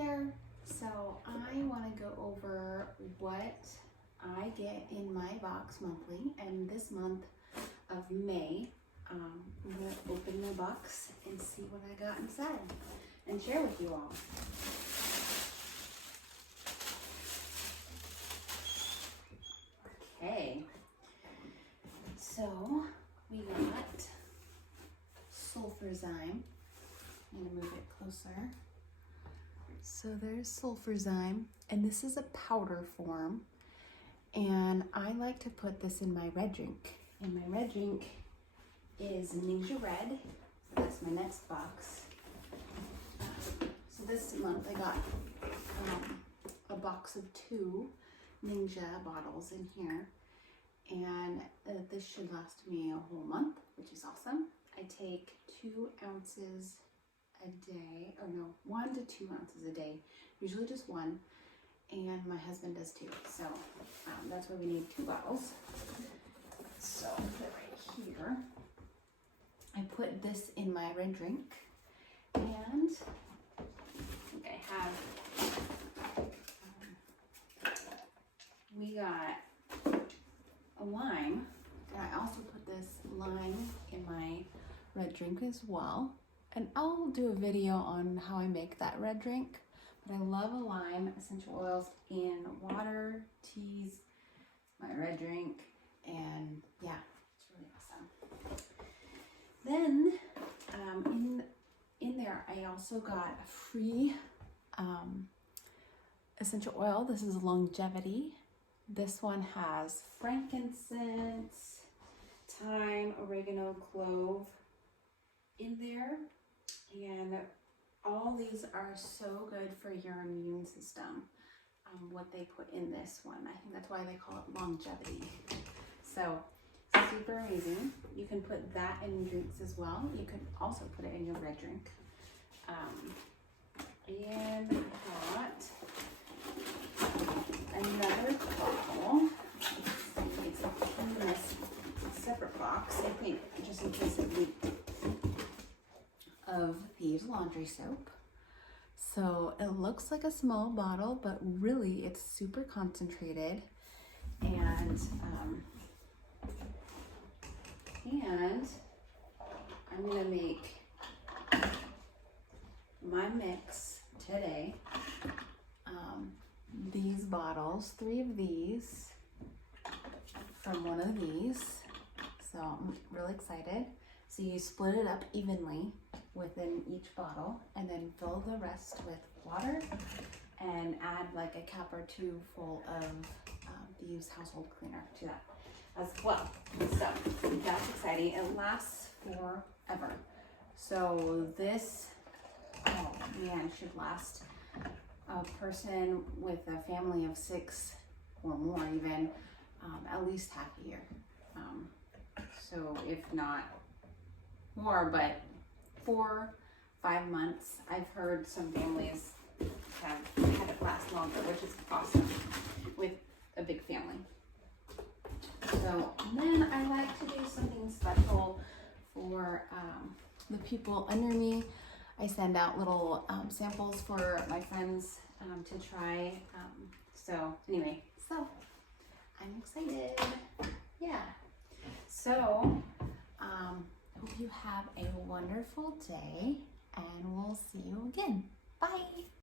there. So I want to go over what I get in my box monthly, and this month of May, I'm going to open my box and see what I got inside and share with you all. Okay, so we got Sulfurzyme. I'm going to move it closer. So there's Sulfurzyme, and this is a powder form, and I like to put this in my red drink. And my red drink is Ningxia Red. So that's my next box. So this month I got a box of 2 Ningxia bottles in here, and this should last me a whole month, which is awesome. I take 2 ounces a day, or no, 1 to 2 ounces a day, usually just 1, and my husband does too. So that's why we need 2 bottles. So I'll put it right here. I put this in my red drink, and I have, we got a lime, and I also put this lime in my red drink as well. And I'll do a video on how I make that red drink, but I love a lime essential oils in water, teas, my red drink, and yeah, it's really awesome. Then in there, I also got a free essential oil. This is Longevity. This one has frankincense, thyme, oregano, clove in there. And all these are so good for your immune system, what they put in this one. I think that's why they call it Longevity. So super amazing. You can put that in drinks as well. You can also put it in your red drink. And I got another bottle. It's in this separate box, I think, just in case it leaked, of Thieves laundry soap. So it looks like a small bottle, but really it's super concentrated. And I'm gonna make my mix today. These bottles, 3 of these from one of these. So I'm really excited. So you split it up evenly within each bottle, and then fill the rest with water, and add like a cup or 2 full of Thieves household cleaner to that as well. So that's exciting. It lasts forever. So this, oh man, should last a person with a family of 6 or more, even at least half a year. So if not more, but 4-5 months. I've heard some families have had it last longer, which is awesome with a big family. So then I like to do something special for the people under me. I send out little samples for my friends to try. So anyway, so I'm excited. Yeah. So hope you have a wonderful day, and we'll see you again. Bye.